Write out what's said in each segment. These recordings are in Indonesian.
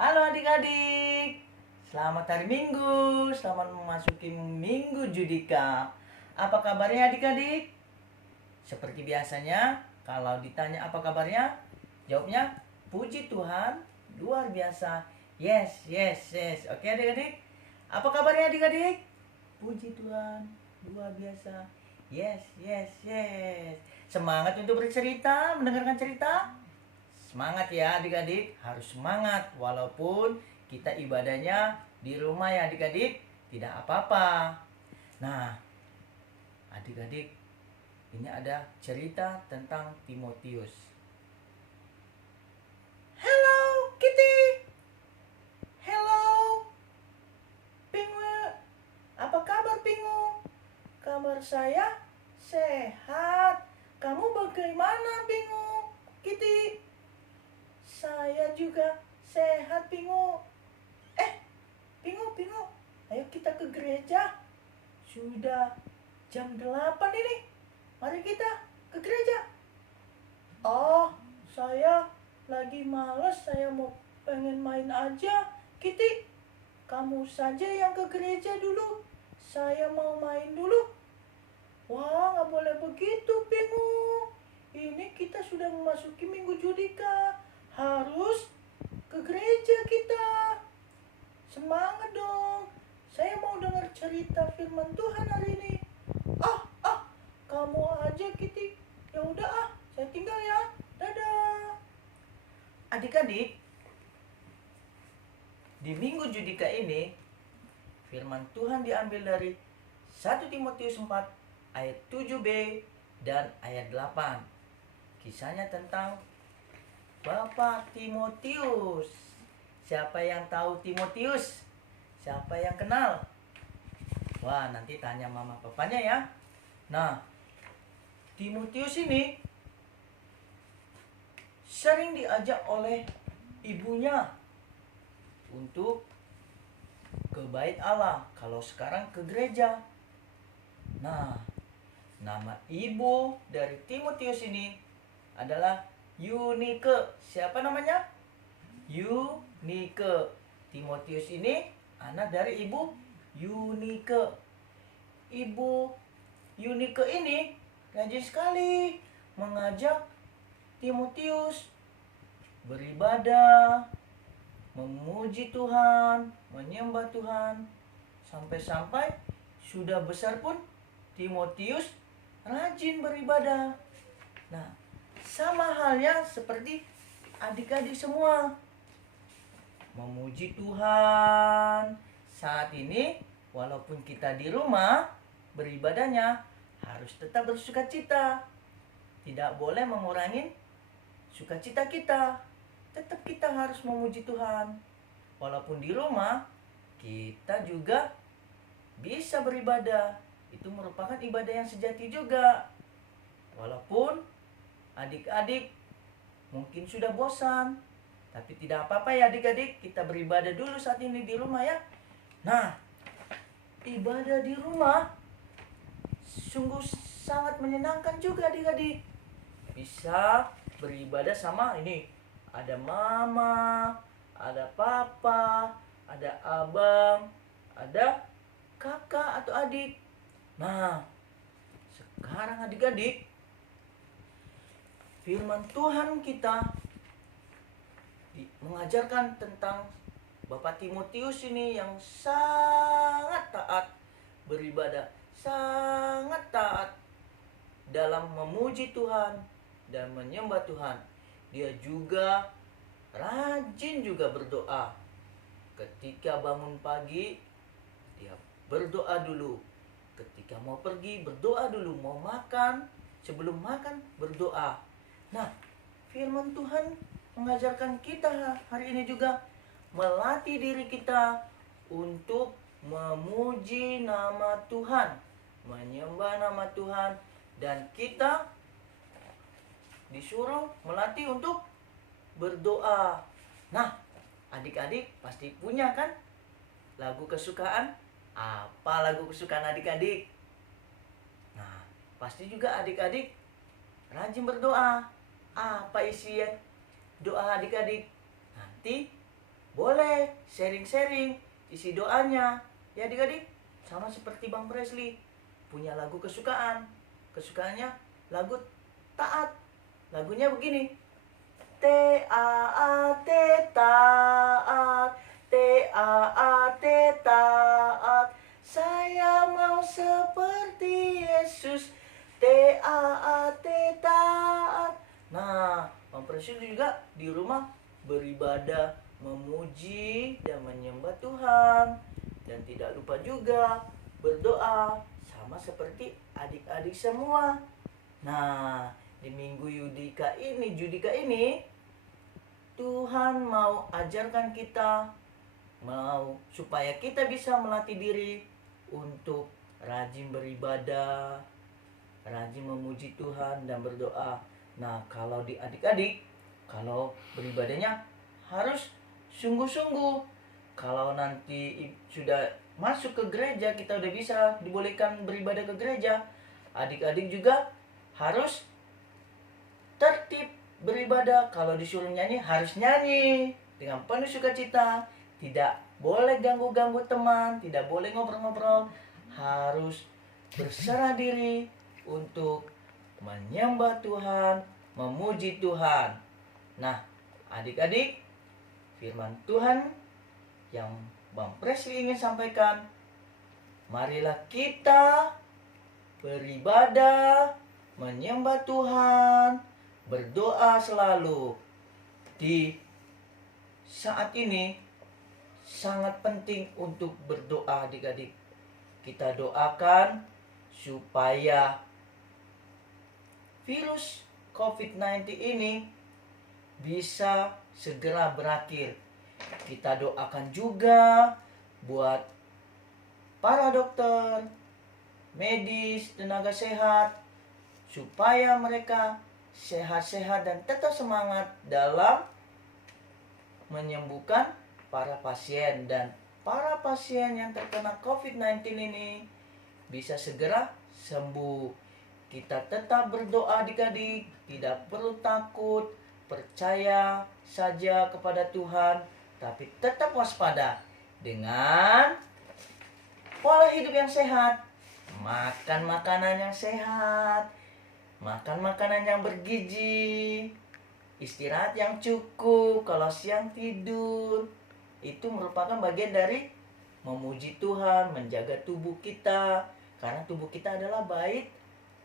Halo adik-adik, selamat hari Minggu, selamat memasuki Minggu Judika. Apa kabarnya adik-adik? Seperti biasanya, kalau ditanya apa kabarnya, jawabnya puji Tuhan, luar biasa. Yes, yes, yes. Oke adik-adik, apa kabarnya adik-adik? Puji Tuhan, luar biasa. Yes, yes, yes. Semangat untuk bercerita, mendengarkan cerita. Semangat ya adik-adik, harus semangat walaupun kita ibadahnya di rumah ya adik-adik, tidak apa-apa. Nah, adik-adik, ini ada cerita tentang Timotius. Hello, Kitty. Hello, Pingu. Apa kabar, Pingu? Kabar saya sehat. Kamu bagaimana, Pingu? Kitty? Saya juga sehat, Pingu. Pingu, ayo kita ke gereja. Sudah jam 8 ini. Mari kita ke gereja. Oh, saya lagi males. Saya mau pengen main aja. Kitty, kamu saja yang ke gereja dulu. Saya mau main dulu. Wah, nggak boleh begitu, Pingu. Ini kita sudah memasuki Minggu Judika. Harus ke gereja kita. Semangat dong. Saya mau dengar cerita firman Tuhan hari ini. Kamu aja, Kitty. Ya udah saya tinggal ya. Dadah. Adik-adik, di Minggu Judika ini firman Tuhan diambil dari 1 Timotius 4 ayat 7b dan ayat 8. Kisahnya tentang Bapak Timotius. Siapa yang tahu Timotius? Siapa yang kenal? Wah, nanti tanya mama papanya ya. Nah, Timotius ini sering diajak oleh ibunya untuk ke bait Allah. Kalau sekarang ke gereja. Nah, nama ibu dari Timotius ini adalah Yunike. Siapa namanya? Yunike. Timotius ini anak dari ibu Yunike. Ibu Yunike ini rajin sekali mengajak Timotius beribadah, memuji Tuhan, menyembah Tuhan. Sampai-sampai sudah besar pun Timotius rajin beribadah. Nah, sama halnya seperti adik-adik semua. Memuji Tuhan. Saat ini walaupun kita di rumah beribadahnya harus tetap bersukacita. Tidak boleh mengurangi sukacita kita. Tetap kita harus memuji Tuhan. Walaupun di rumah kita juga bisa beribadah. Itu merupakan ibadah yang sejati juga. Walaupun adik-adik mungkin sudah bosan, tapi tidak apa-apa ya adik-adik, kita beribadah dulu saat ini di rumah ya. Nah, ibadah di rumah sungguh sangat menyenangkan juga adik-adik. Bisa beribadah sama ini, ada mama, ada papa, ada abang, ada kakak atau adik. Nah, sekarang adik-adik, firman Tuhan kita mengajarkan tentang Bapak Timotius ini yang sangat taat beribadah, sangat taat dalam memuji Tuhan dan menyembah Tuhan. Dia juga rajin juga berdoa. Ketika bangun pagi, dia berdoa dulu. Ketika mau pergi, berdoa dulu. Mau makan, sebelum makan, berdoa. Nah, firman Tuhan mengajarkan kita hari ini juga melatih diri kita untuk memuji nama Tuhan, menyembah nama Tuhan, dan kita disuruh melatih untuk berdoa. Nah, adik-adik pasti punya kan lagu kesukaan? Apa lagu kesukaan adik-adik? Nah, pasti juga adik-adik rajin berdoa. Apa isi doa adik-adik? Nanti boleh sharing-sharing isi doanya. Ya adik-adik, sama seperti Bang Presley punya lagu kesukaan. Kesukaannya lagu taat. Lagunya begini. T-A-A-T taat, T-A-A-T taat. Saya mau seperti Yesus, T-A-A-T taat. Nah, Bang Presley juga di rumah beribadah, memuji dan menyembah Tuhan. Dan tidak lupa juga berdoa sama seperti adik-adik semua. Nah, di minggu Judika ini Tuhan mau ajarkan kita supaya kita bisa melatih diri untuk rajin beribadah, rajin memuji Tuhan dan berdoa. Nah, kalau di adik-adik, kalau beribadahnya harus sungguh-sungguh. Kalau nanti sudah masuk ke gereja, kita udah bisa dibolehkan beribadah ke gereja, adik-adik juga harus tertib beribadah. Kalau disuruh nyanyi, harus nyanyi dengan penuh sukacita. Tidak boleh ganggu-ganggu teman, tidak boleh ngobrol-ngobrol. Harus berserah diri untuk menyembah Tuhan, memuji Tuhan. Nah, adik-adik, firman Tuhan yang Bang Presley ingin sampaikan, marilah kita beribadah, menyembah Tuhan, berdoa selalu. Di saat ini sangat penting untuk berdoa adik-adik. Kita doakan supaya virus COVID-19 ini bisa segera berakhir. Kita doakan juga buat para dokter, medis, tenaga sehat, supaya mereka sehat-sehat dan tetap semangat dalam menyembuhkan para pasien. Dan para pasien yang terkena COVID-19 ini bisa segera sembuh. Kita tetap berdoa adik-adik, tidak perlu takut, percaya saja kepada Tuhan, tapi tetap waspada dengan pola hidup yang sehat, makan makanan yang sehat, makan makanan yang bergizi, istirahat yang cukup. Kalau siang tidur, itu merupakan bagian dari memuji Tuhan, menjaga tubuh kita, karena tubuh kita adalah bait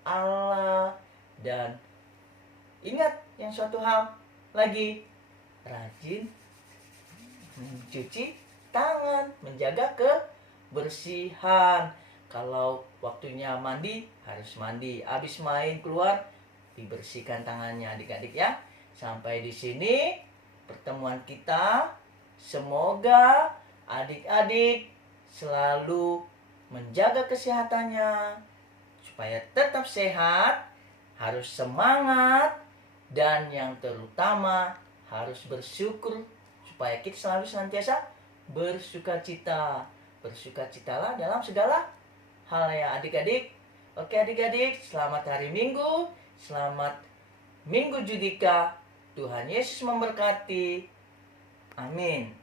Allah. Dan ingat yang suatu hal lagi, rajin mencuci tangan, menjaga kebersihan. Kalau waktunya mandi, harus mandi. Habis main keluar, dibersihkan tangannya adik-adik ya. Sampai di sini pertemuan kita. Semoga adik-adik selalu menjaga kesehatannya supaya tetap sehat, harus semangat, dan yang terutama harus bersyukur supaya kita selalu senantiasa bersukacita. Bersukacitalah dalam segala hal ya adik-adik. Oke adik-adik, selamat hari Minggu, selamat Minggu Judika. Tuhan Yesus memberkati. Amin.